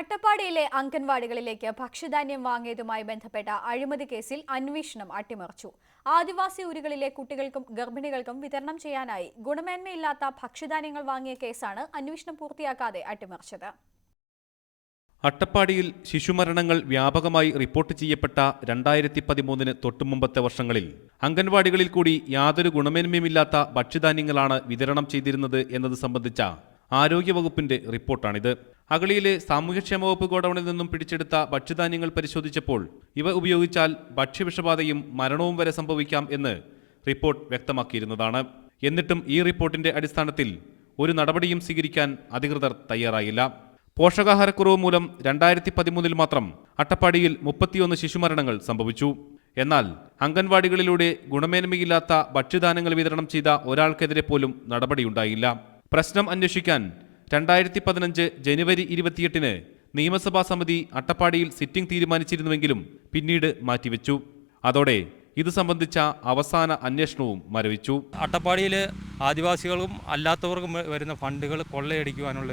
അട്ടപ്പാടിയിലെ അംഗൻവാടികളിലേക്ക് ഭക്ഷ്യധാന്യം വാങ്ങിയതുമായി ബന്ധപ്പെട്ട അഴിമതി കേസിൽ അന്വേഷണം അട്ടിമറിച്ചു. ആദിവാസി ഊരുകളിലെ കുട്ടികൾക്കും ഗർഭിണികൾക്കും വിതരണം ചെയ്യാനായി ഗുണമേന്മയില്ലാത്ത ഭക്ഷ്യധാന്യങ്ങൾ വാങ്ങിയ കേസാണ് അന്വേഷണം പൂർത്തിയാക്കാതെ അട്ടിമറിച്ചത്. അട്ടപ്പാടിയിൽ ശിശുമരണങ്ങൾ വ്യാപകമായി റിപ്പോർട്ട് ചെയ്യപ്പെട്ട 2013 തൊട്ടുമുമ്പത്തെ വർഷങ്ങളിൽ അംഗൻവാടികളിൽ കൂടി യാതൊരു ഗുണമേന്മയുമില്ലാത്ത ഭക്ഷ്യധാന്യങ്ങളാണ് വിതരണം ചെയ്തിരുന്നത് എന്നത് സംബന്ധിച്ച ആരോഗ്യവകുപ്പിന്റെ റിപ്പോർട്ടാണിത്. അഗളിയിലെ സാമൂഹ്യക്ഷേമ വകുപ്പ് ഗോഡൌണിൽ നിന്നും പിടിച്ചെടുത്ത ഭക്ഷ്യധാന്യങ്ങൾ പരിശോധിച്ചപ്പോൾ ഇവ ഉപയോഗിച്ചാൽ ഭക്ഷ്യവിഷബാധയും മരണവും വരെ സംഭവിക്കാം എന്ന് റിപ്പോർട്ട് വ്യക്തമാക്കിയിരുന്നതാണ്. എന്നിട്ടും ഈ റിപ്പോർട്ടിന്റെ അടിസ്ഥാനത്തിൽ ഒരു നടപടിയും സ്വീകരിക്കാൻ അധികൃതർ തയ്യാറായില്ല. പോഷകാഹാരക്കുറവ് മൂലം 2013 മാത്രം അട്ടപ്പാടിയിൽ 31 ശിശുമരണങ്ങൾ സംഭവിച്ചു. എന്നാൽ അംഗൻവാടികളിലൂടെ ഗുണമേന്മയില്ലാത്ത ഭക്ഷ്യധാന്യങ്ങൾ വിതരണം ചെയ്ത ഒരാൾക്കെതിരെ പോലും നടപടിയുണ്ടായില്ല. പ്രശ്നം അന്വേഷിക്കാൻ 2015 ജനുവരി 28 നിയമസഭാ സമിതി അട്ടപ്പാടിയിൽ സിറ്റിംഗ് തീരുമാനിച്ചിരുന്നുവെങ്കിലും പിന്നീട് മാറ്റിവെച്ചു. അതോടെ ഇത് സംബന്ധിച്ച അവസാന അന്വേഷണവും മരവിച്ചു. അട്ടപ്പാടിയിൽ ആദിവാസികൾക്കും അല്ലാത്തവർക്കും വരുന്ന ഫണ്ടുകൾ കൊള്ളയടിക്കുവാനുള്ള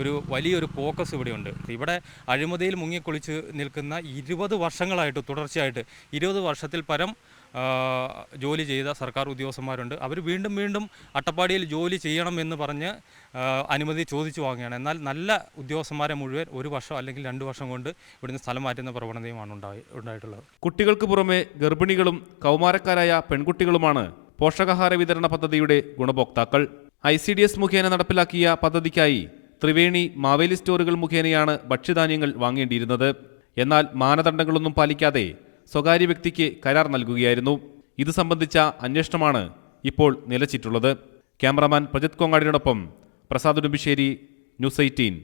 ഒരു വലിയൊരു ഫോക്കസ് ഇവിടെയുണ്ട്. ഇവിടെ അഴിമതിയിൽ മുങ്ങിക്കുളിച്ച് നിൽക്കുന്ന 20 വർഷങ്ങളായിട്ട് തുടർച്ചയായിട്ട് 20 വർഷത്തിൽ പരം ജോലി ചെയ്ത സർക്കാർ ഉദ്യോഗസ്ഥന്മാരുണ്ട്. അവർ വീണ്ടും വീണ്ടും അട്ടപ്പാടിയിൽ ജോലി ചെയ്യണമെന്ന് പറഞ്ഞ് അനുമതി ചോദിച്ചു വാങ്ങുകയാണ്. എന്നാൽ നല്ല ഉദ്യോഗസ്ഥന്മാരെ മുഴുവൻ 1 വർഷം അല്ലെങ്കിൽ 2 വർഷം കൊണ്ട് ഇവിടുന്ന് സ്ഥലം മാറ്റുന്ന പ്രവണതയുമാണ് ഉണ്ടായിട്ടുള്ളത്. കുട്ടികൾക്ക് പുറമെ ഗർഭിണികളും കൗമാരക്കാരായ പെൺകുട്ടികളുമാണ് പോഷകാഹാര വിതരണ പദ്ധതിയുടെ ഗുണഭോക്താക്കൾ. ICDS മുഖേന നടപ്പിലാക്കിയ പദ്ധതിക്കായി ത്രിവേണി മാവേലി സ്റ്റോറുകൾ മുഖേനയാണ് ഭക്ഷ്യധാന്യങ്ങൾ വാങ്ങേണ്ടിയിരുന്നത്. എന്നാൽ മാനദണ്ഡങ്ങളൊന്നും പാലിക്കാതെ സ്വകാര്യ വ്യക്തിക്ക് കരാർ നൽകുകയായിരുന്നു. ഇത് സംബന്ധിച്ച അന്വേഷണമാണ് ഇപ്പോൾ നിലച്ചിട്ടുള്ളത്. ക്യാമറാമാൻ പ്രജിത് കോങ്ങാടിനോടൊപ്പം പ്രസാദ് ഉടുമ്പിശ്ശേരി, ന്യൂസ് 18.